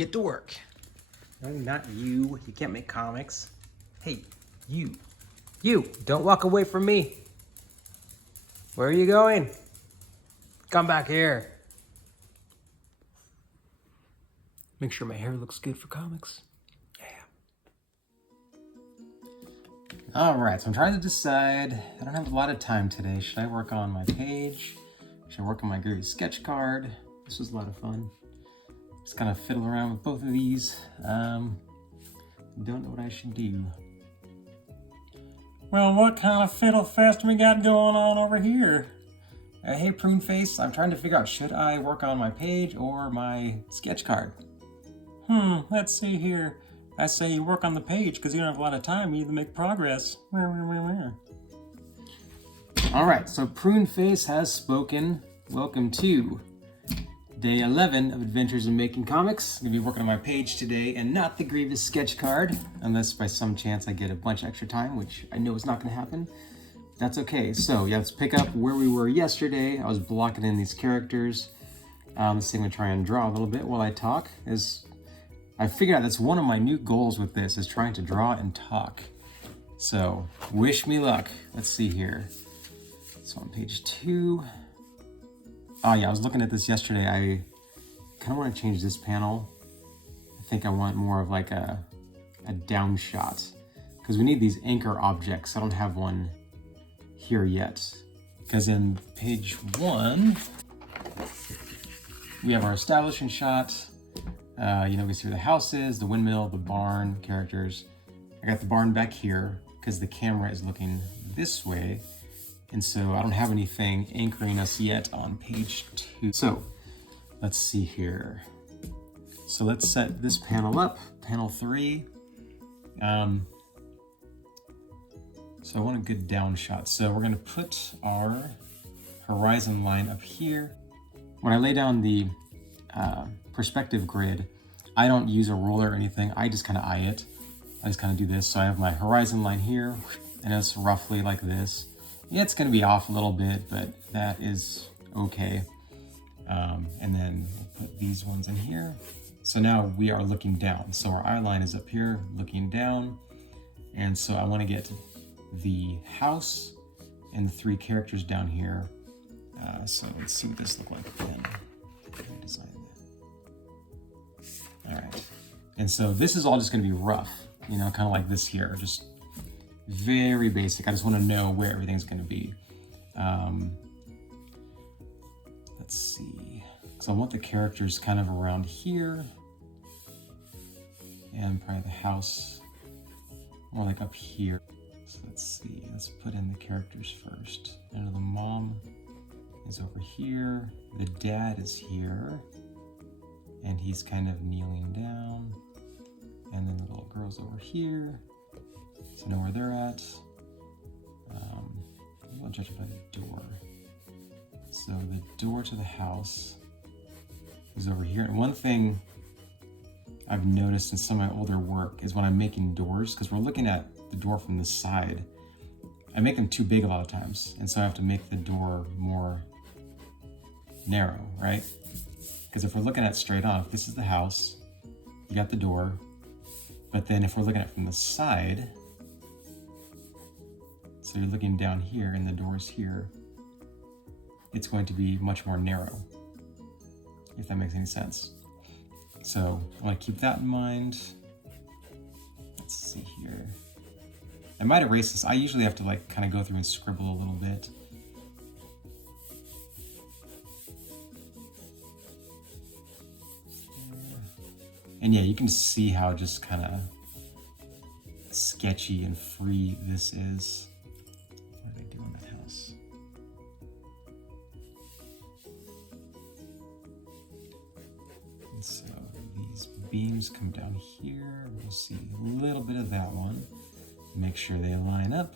get to work. No, not you. You can't make comics. Hey, you. You, don't walk away from me. Where are you going? Come back here. Make sure my hair looks good for comics. All right, so I'm trying to decide. I don't have a lot of time today. Should I work on my page? Should I work on my Groovy sketch card? This was a lot of fun. Just kind of fiddle around with both of these. Don't know what I should do. Well, what kind of fiddle fest we got going on over here? Hey, Prune Face, I'm trying to figure out, should I work on my page or my sketch card? Let's see here. I say you work on the page because you don't have a lot of time. You need to make progress. All right, so Prune Face has spoken. Welcome to day 11 of Adventures in Making Comics. I'm gonna be working on my page today and not the Grievous sketch card, unless by some chance I get a bunch extra time, which I know is not gonna happen. That's okay. So yeah, let's pick up where we were yesterday. I was blocking in these characters. Let's see, I'm gonna try and draw a little bit while I talk. I figured out that's one of my new goals with this, is trying to draw and talk. So wish me luck. Let's see here. So on page 2. Oh yeah, I was looking at this yesterday. I kind of want to change this panel. I think I want more of like a down shot, because we need these anchor objects. I don't have one here yet. Because in page 1, we have our establishing shot. We see where the house is, the windmill, the barn, characters. I got the barn back here because the camera is looking this way. And so I don't have anything anchoring us yet on page 2. So let's see here. So let's set this panel up, panel 3. So I want a good down shot. So we're gonna put our horizon line up here. When I lay down the perspective grid, I don't use a ruler or anything. I just kind of eye it. I just kind of do this. So I have my horizon line here, and it's roughly like this. Yeah, it's going to be off a little bit, but that is okay. And then we'll put these ones in here. So now we are looking down. So our eye line is up here, looking down. And so I want to get the house and the 3 characters down here. So let's see what this looks like then. Design that. All right. And so this is all just going to be rough, kind of like this here, just very basic. I just want to know where everything's going to be. Let's see. So I want the characters kind of around here, and probably the house more like up here. So let's see. Let's put in the characters first. And the mom is over here. The dad is here, and he's kind of kneeling down. And then the little girl's over here. So know where they're at. We'll judge it by the door. So the door to the house is over here. And one thing I've noticed in some of my older work is when I'm making doors, because we're looking at the door from this side, I make them too big a lot of times. And so I have to make the door more narrow, right? Because if we're looking at it straight on, if this is the house, you got the door, but then if we're looking at it from the side, so you're looking down here and the door's here, it's going to be much more narrow, if that makes any sense. So I want to keep that in mind. Let's see here. I might erase this. I usually have to kind of go through and scribble a little bit. And yeah, you can see how just kind of sketchy and free this is. What did I do in that house? And so these beams come down here. We'll see a little bit of that one. Make sure they line up.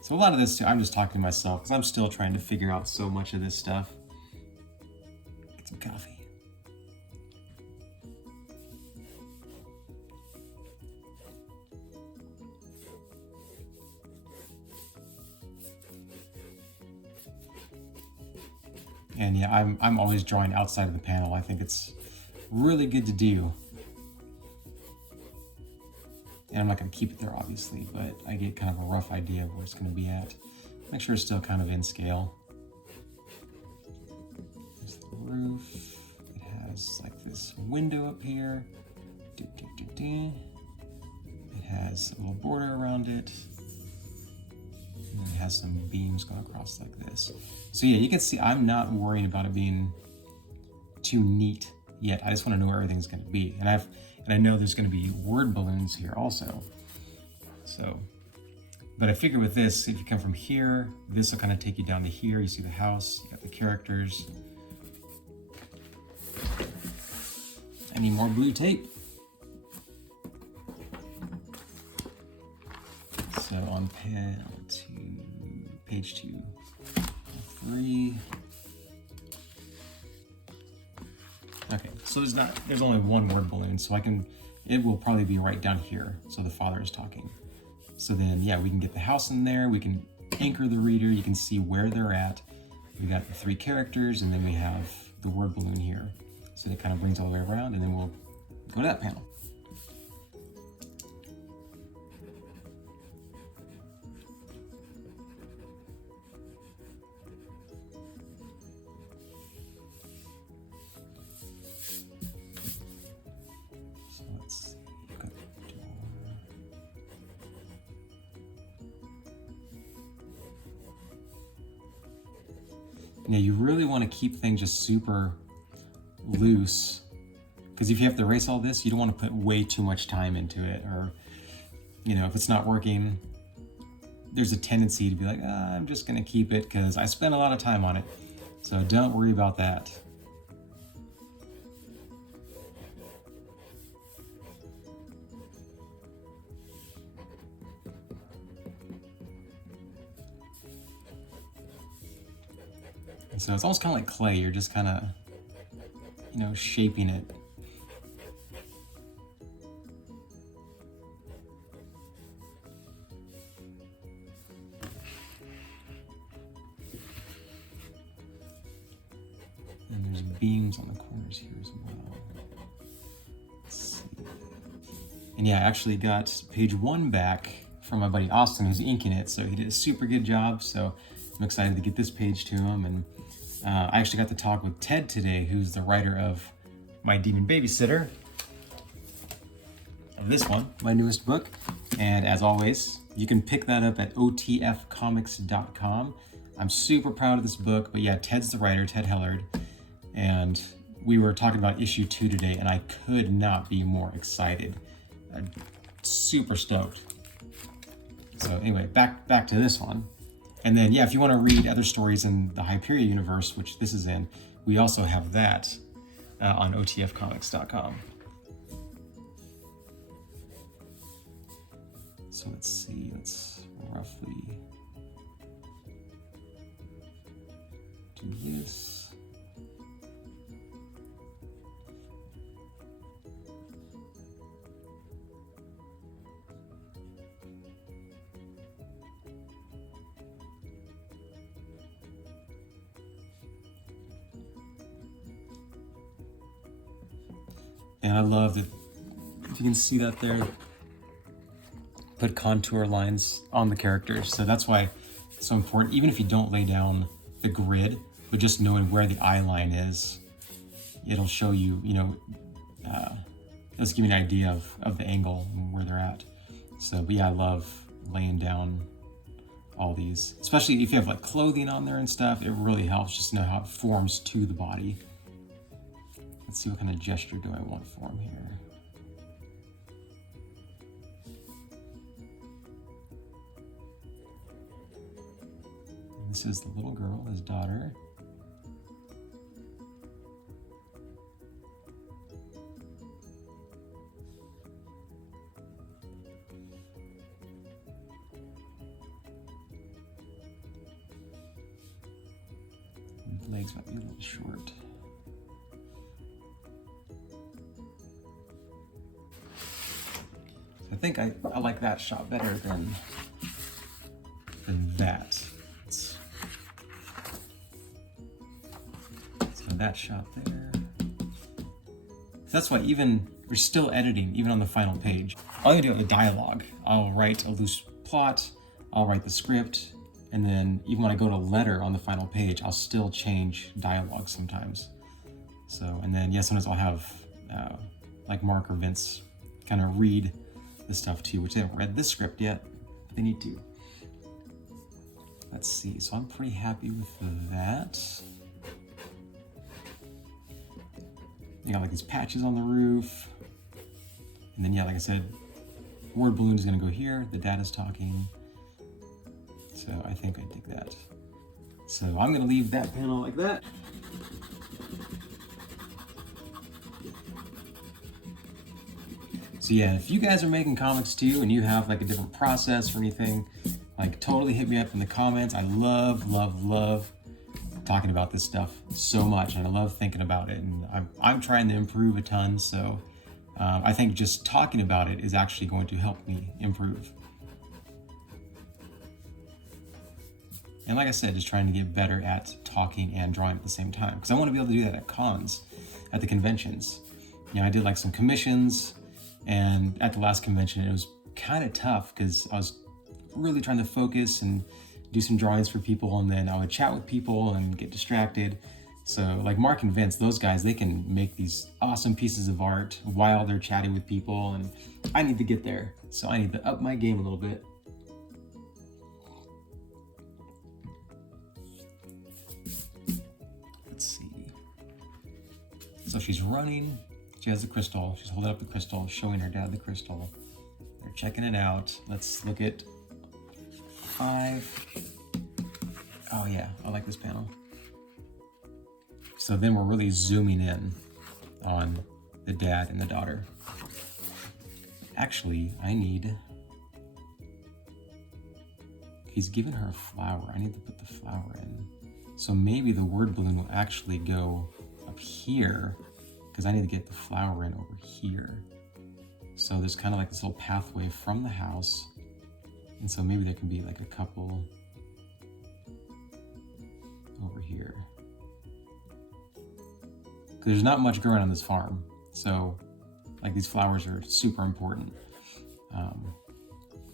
So a lot of this too, I'm just talking to myself because I'm still trying to figure out so much of this stuff. Get some coffee. And yeah, I'm always drawing outside of the panel. I think it's really good to do. And I'm not going to keep it there, obviously, but I get kind of a rough idea of where it's going to be at. Make sure it's still kind of in scale. There's the roof. It has like this window up here. It has a little border around it. And then it has some beams going across like this. So yeah, you can see I'm not worrying about it being too neat yet. I just want to know where everything's going to be. And I know there's going to be word balloons here also. So, but I figure with this, if you come from here, this will kind of take you down to here. You see the house, you got the characters. I need more blue tape. So on page 2, 3. Okay, so there's only one word balloon, so it will probably be right down here. So the father is talking. So then, yeah, we can get the house in there. We can anchor the reader. You can see where they're at. We got the 3 characters, and then we have the word balloon here. So it kind of brings all the way around, and then we'll go to that panel. So let's see. Got the door. Now you really want to keep things just super loose, because if you have to erase all this, you don't want to put way too much time into it, or if it's not working, there's a tendency to be like, I'm just going to keep it because I spent a lot of time on it. So don't worry about that. And so it's almost kind of like clay. You're just kind of shaping it. And there's beams on the corners here as well. Let's see. And yeah, I actually got page 1 back from my buddy Austin, who's inking it. So he did a super good job. So I'm excited to get this page to him. And I actually got to talk with Ted today, who's the writer of My Demon Babysitter, of this one, my newest book. And as always, you can pick that up at otfcomics.com. I'm super proud of this book, but yeah, Ted's the writer, Ted Hellard. And we were talking about issue 2 today, and I could not be more excited. I'm super stoked. So anyway, back to this one. And then, yeah, if you want to read other stories in the Hyperion universe, which this is in, we also have that on otfcomics.com. So let's see, let's roughly do this. And I love that, if you can see that there, put contour lines on the characters. So that's why it's so important, even if you don't lay down the grid, but just knowing where the eye line is, it'll show you, it'll give you an idea of the angle and where they're at. So, but yeah, I love laying down all these, especially if you have like clothing on there and stuff. It really helps just to know how it forms to the body. Let's see, what kind of gesture do I want for him here? And this is the little girl, his daughter. And the legs might be a little short. I think I like that shot better than that. So that shot there. So that's why we're still editing, even on the final page. I'll do a dialogue. I'll write a loose plot, I'll write the script, and then even when I go to letter on the final page, I'll still change dialogue sometimes. So, and then sometimes I'll have like Mark or Vince kind of read the stuff too, which they haven't read this script yet. They need to. Let's see, so I'm pretty happy with that. You got like these patches on the roof. And then like I said, word balloon is gonna go here. The dad is talking. So I think I dig that. So I'm gonna leave that panel like that. So yeah, if you guys are making comics too and you have like a different process or anything, like totally hit me up in the comments. I love talking about this stuff so much, and I love thinking about it, and I'm trying to improve a ton. So I think just talking about it is actually going to help me improve. And like I said, just trying to get better at talking and drawing at the same time, because I want to be able to do that at cons, at the conventions. I did like some commissions, and at the last convention it was kind of tough because I was really trying to focus and do some drawings for people, and then I would chat with people and get distracted. So like Mark and Vince, those guys, they can make these awesome pieces of art while they're chatting with people, and I need to get there. So I need to up my game a little bit. Let's see. So she's running, she has the crystal, she's holding up the crystal, showing her dad the crystal. They're checking it out. Let's look at 5. Oh yeah, I like this panel. So then we're really zooming in on the dad and the daughter. Actually, he's given her a flower. I need to put the flower in. So maybe the word balloon will actually go up here, because I need to get the flower in over here. So there's kind of like this little pathway from the house. And so maybe there can be like a couple over here. Because there's not much growing on this farm. So like these flowers are super important.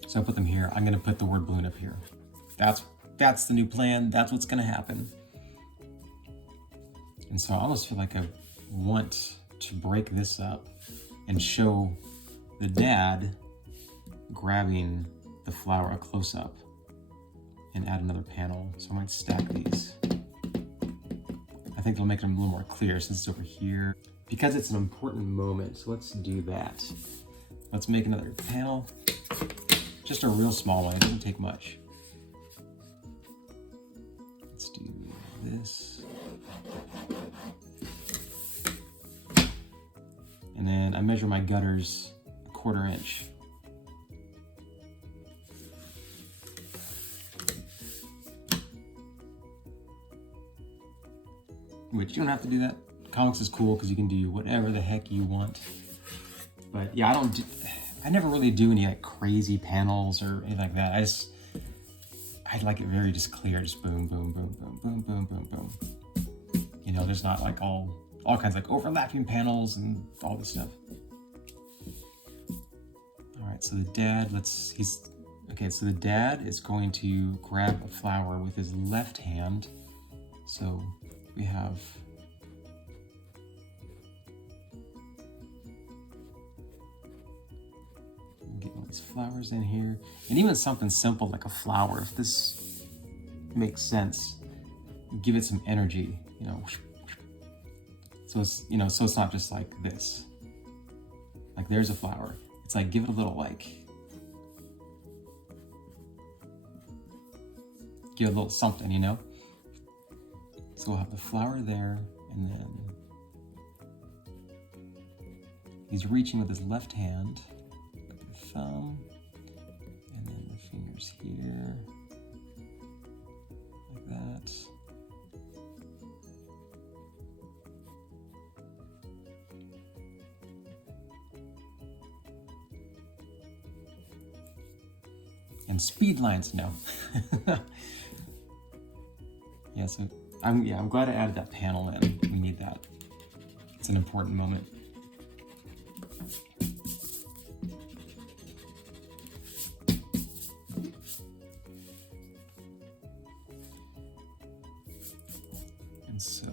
So I put them here. I'm gonna put the word balloon up here. That's the new plan. That's what's gonna happen. And so I almost feel like I want to break this up and show the dad grabbing the flower, a close-up, and add another panel. So I might stack these. I think it'll make them a little more clear since it's over here. Because it's an important moment, so let's do that. Let's make another panel. Just a real small one, it doesn't take much. Let's do this. And then I measure my gutters 1/4 inch. Which you don't have to do that. Comics is cool because you can do whatever the heck you want. But yeah, I never really do any like crazy panels or anything like that. I like it very just clear, just boom, boom, boom, boom, boom, boom, boom, boom. You know, there's not like all kinds of like overlapping panels and all this stuff. All right, so the dad, so the dad is going to grab a flower with his left hand. So we have get all these flowers in here, and even something simple like a flower, if this makes sense, give it some energy, you know. So it's, you know, so it's not just like this. Like there's a flower. It's like give it a little give it a little something, you know. So we'll have the flower there, and then he's reaching with his left hand, the thumb, and then the fingers here, like that. And speed lines, no. Yeah, so I'm glad I added that panel in. We need that. It's an important moment. And so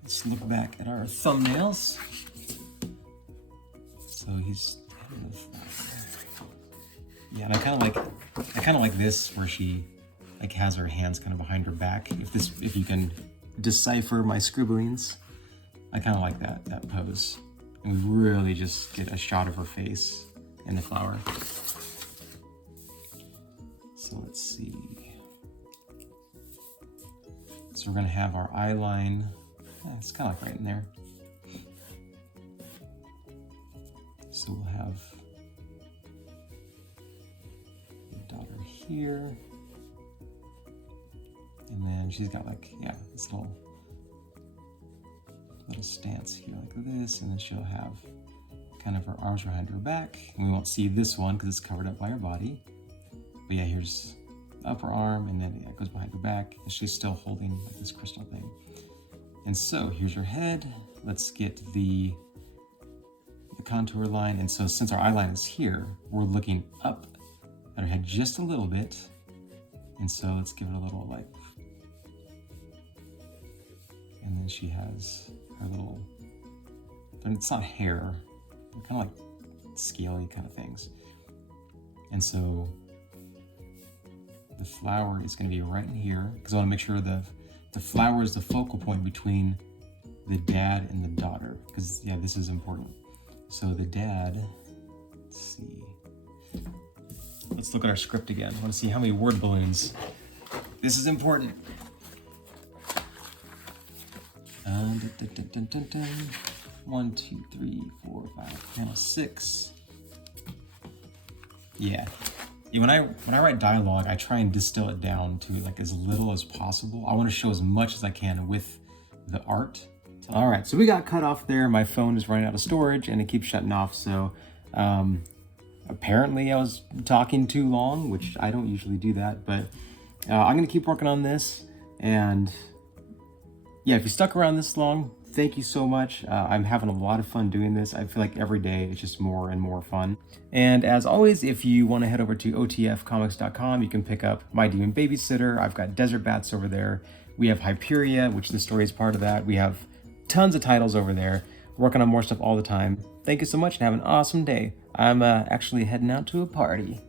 let's look back at our thumbnails. So he's having the flower. Yeah, and I kind of like this where she like has her hands kind of behind her back. If you can decipher my scribblings, I kind of like that pose. And we really just get a shot of her face in the flower. So let's see. So we're gonna have our eye line. It's kind of like right in there. So we'll have the daughter here. And then she's got like, yeah, this little stance here like this. And then she'll have kind of her arms behind her back. And we won't see this one because it's covered up by her body. But yeah, here's the upper arm, and then it goes behind her back. And she's still holding like this crystal thing. And so here's her head. Let's get the contour line. And so since our eye line is here, we're looking up at her head just a little bit. And so let's give it a little like, and then she has her little, it's not hair, they're kind of like scaly kind of things. And so the flower is going to be right in here because I want to make sure the flower is the focal point between the dad and the daughter, because yeah, this is important. So the dad, let's see. Let's look at our script again. I want to see how many word balloons. This is important. Dun, dun, dun, dun, dun. 1, 2, 3, 4, 5, panel 6. Yeah. When I write dialogue, I try and distill it down to like as little as possible. I want to show as much as I can with the art. All right, so we got cut off there. My phone is running out of storage and it keeps shutting off. So apparently I was talking too long, which I don't usually do that, but I'm gonna keep working on this. And yeah, if you stuck around this long, thank you so much. I'm having a lot of fun doing this. I feel like every day it's just more and more fun. And as always, if you want to head over to otfcomics.com, you can pick up My Demon Babysitter. I've got Desert Bats over there. We have Hyperia, which the story is part of that. We have tons of titles over there. Working on more stuff all the time. Thank you so much and have an awesome day. I'm actually heading out to a party.